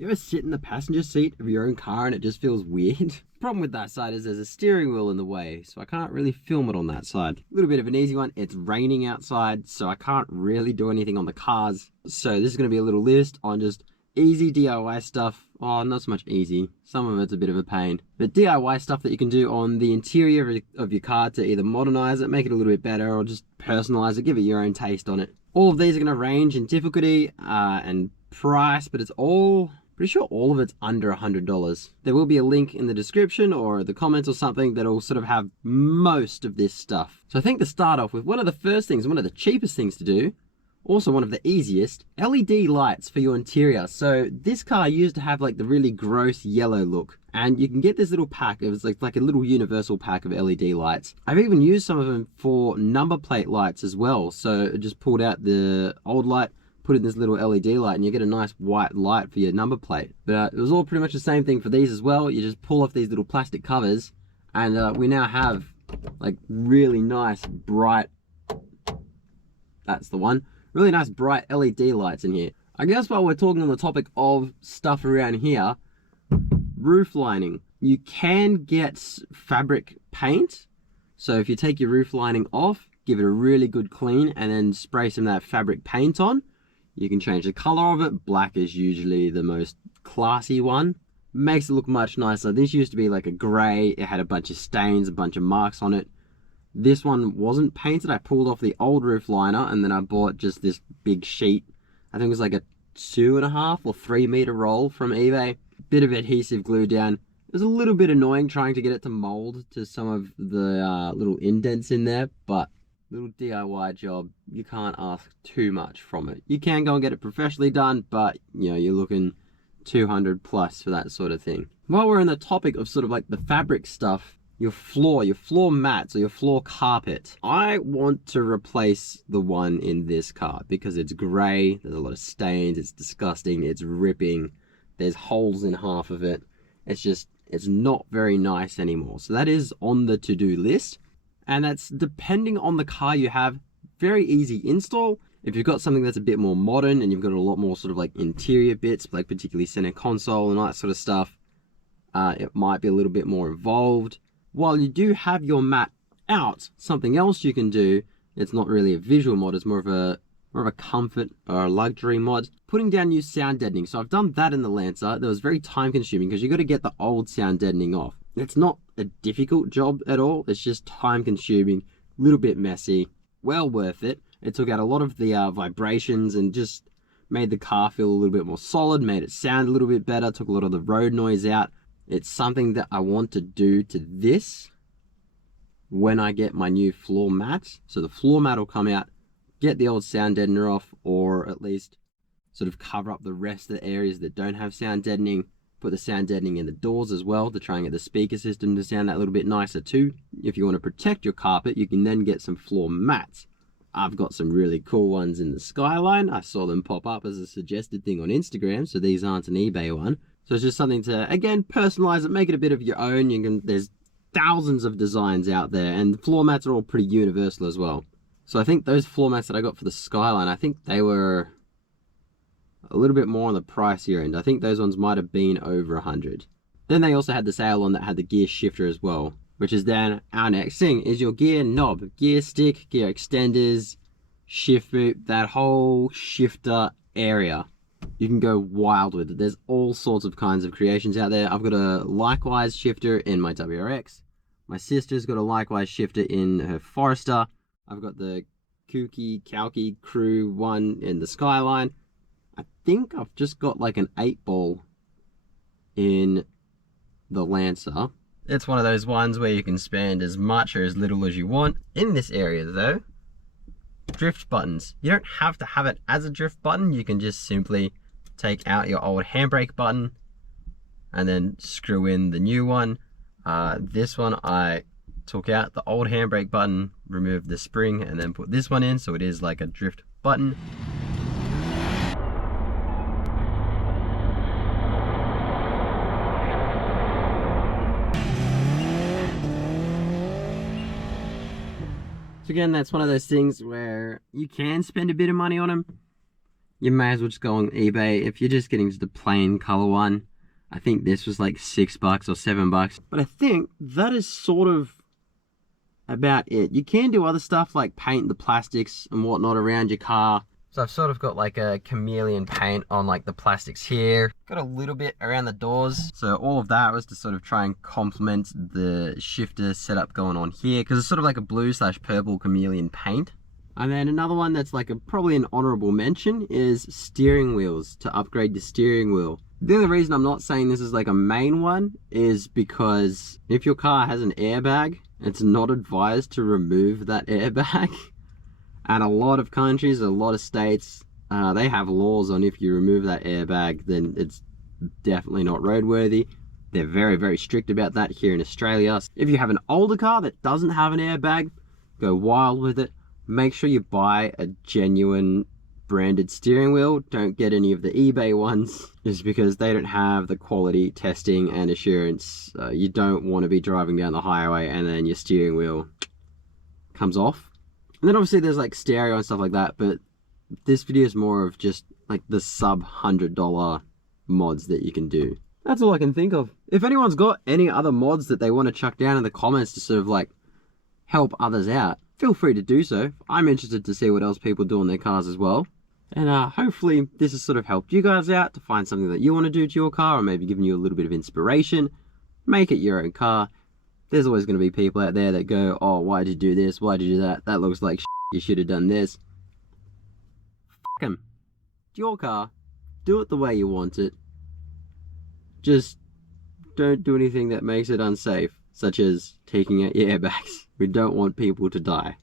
You ever sit in the passenger seat of your own car and it just feels weird? Problem with that side is there's a steering wheel in the way, so I can't really film it on that side. A little bit of an easy one. It's raining outside, so I can't really do anything on the cars. So this is going to be a little list on just easy DIY stuff. Oh, not so much easy. Some of it's a bit of a pain. But DIY stuff that you can do on the interior of your car to either modernize it, make it a little bit better, or just personalize it, give it your own taste on it. All of these are going to range in difficulty and price, but it's all... pretty sure all of it's under $100. There will be a link in the description or the comments or something that'll sort of have most of this stuff. So I think to start off with, one of the first things, one of the cheapest things to do, also one of the easiest, LED lights for your interior. So this car used to have like the really gross yellow look, and you can get this little pack. It was like a little universal pack of LED lights. I've even used some of them for number plate lights as well. So it just pulled out the old light, put in this little LED light, and you get a nice white light for your number plate. But it was all pretty much the same thing for these as well. You just pull off these little plastic covers, and we now have like really nice bright, that's the one, really nice bright LED lights in here. I guess while we're talking on the topic of stuff around here, roof lining. You can get fabric paint. So if you take your roof lining off, give it a really good clean, and then spray some of that fabric paint on, you can change the color of it. Black is usually the most classy one. Makes it look much nicer. This used to be like a gray. It had a bunch of stains, a bunch of marks on it. This one wasn't painted. I pulled off the old roof liner, and then I bought just this big sheet. I think it was like a 2.5 or 3 meter roll from eBay. Bit of adhesive glue down. It was a little bit annoying trying to get it to mold to some of the little indents in there, but little DIY job, you can't ask too much from it. You can go and get it professionally done, but you know, you're looking 200 plus for that sort of thing. While we're on the topic of sort of like the fabric stuff, your floor mats or your floor carpet, I want to replace the one in this car because it's gray, there's a lot of stains, it's disgusting, it's ripping, there's holes in half of it. It's not very nice anymore. So that is on the to-do list. And that's, depending on the car you have, very easy install. If you've got something that's a bit more modern and you've got a lot more sort of like interior bits, like particularly center console and all that sort of stuff, it might be a little bit more involved. While you do have your mat out, something else you can do, it's not really a visual mod, it's more of a comfort or a luxury mod, putting down new sound deadening. So I've done that in the Lancer. That was very time consuming because you got to get the old sound deadening off. It's not a difficult job at all. It's just time consuming, a little bit messy, well worth it. It took out a lot of the vibrations and just made the car feel a little bit more solid, made it sound a little bit better, took a lot of the road noise out. It's something that I want to do to this when I get my new floor mat. So the floor mat will come out, get the old sound deadener off, or at least sort of cover up the rest of the areas that don't have sound deadening. Put the sound deadening in the doors as well to try and get the speaker system to sound that little bit nicer too. If you want to protect your carpet, you can then get some floor mats. I've got some really cool ones in the Skyline. I saw them pop up as a suggested thing on Instagram, so these aren't an eBay one. So it's just something to, again, personalize it, make it a bit of your own. There's thousands of designs out there, and the floor mats are all pretty universal as well. So I think those floor mats that I got for the Skyline, I think they were a little bit more on the pricier end. I think those ones might have been over 100. Then they also had the sale on that had the gear shifter as well, which is then our next thing is your gear knob, gear stick, gear extenders, shift boot, that whole shifter area. You can go wild with it. There's all sorts of kinds of creations out there. I've got a Likewise shifter in my WRX. My sister's got a Likewise shifter in her Forester. I've got the Kawki Crew one in the Skyline. I think I've just got like an 8-ball in the Lancer. It's one of those ones where you can spend as much or as little as you want. In this area though, drift buttons. You don't have to have it as a drift button. You can just simply take out your old handbrake button and then screw in the new one. This one I took out the old handbrake button, removed the spring, and then put this one in, so it is like a drift button. So again, that's one of those things where you can spend a bit of money on them. you may as well just go on eBay. If you're just getting just the plain color one, I think this was like $6 or $7. But I think that is sort of about it. You can do other stuff like paint the plastics and whatnot around your car. So I've sort of got like a chameleon paint on like the plastics here. Got a little bit around the doors. So all of that was to sort of try and complement the shifter setup going on here, because it's sort of like a blue/purple chameleon paint. And then another one that's like probably an honorable mention is steering wheels, to upgrade the steering wheel. The only reason I'm not saying this is like a main one is because if your car has an airbag, it's not advised to remove that airbag. And a lot of countries, a lot of states, they have laws on if you remove that airbag, then it's definitely not roadworthy. They're very, very strict about that here in Australia. If you have an older car that doesn't have an airbag, go wild with it. Make sure you buy a genuine branded steering wheel. Don't get any of the eBay ones, just because they don't have the quality testing and assurance. You don't want to be driving down the highway and then your steering wheel comes off. And then obviously there's like stereo and stuff like that, but this video is more of just like the sub $100 mods that you can do. That's all I can think of. If anyone's got any other mods that they want to chuck down in the comments to sort of like help others out, feel free to do so. I'm interested to see what else people do on their cars as well. And hopefully this has sort of helped you guys out to find something that you want to do to your car, or maybe giving you a little bit of inspiration. Make it your own car. There's always going to be people out there that go, oh, why'd you do this? Why'd you do that? That looks like shit. You should have done this. Fuck 'em. It's your car. Do it the way you want it. Just don't do anything that makes it unsafe, such as taking out your airbags. We don't want people to die.